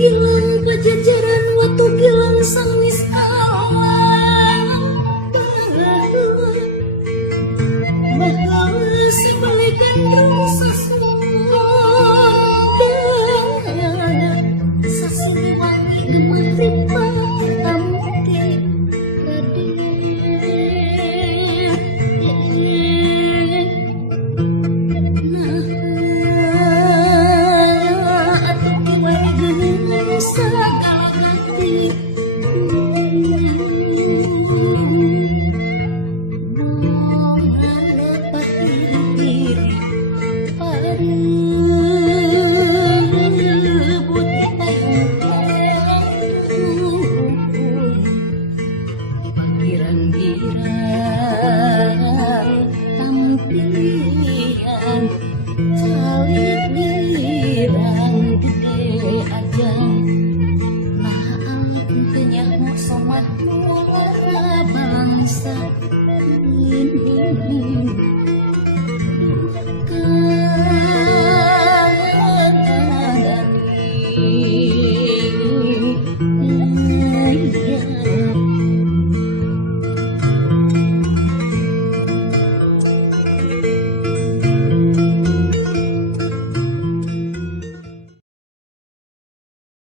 gilang pajajaran watu gilang sangis alam bahwa si balikan rasa sasih wangi gemah ripa tamuke girang-girang tampilan calit girang gede aja nah tentunya mau somat mula bangsa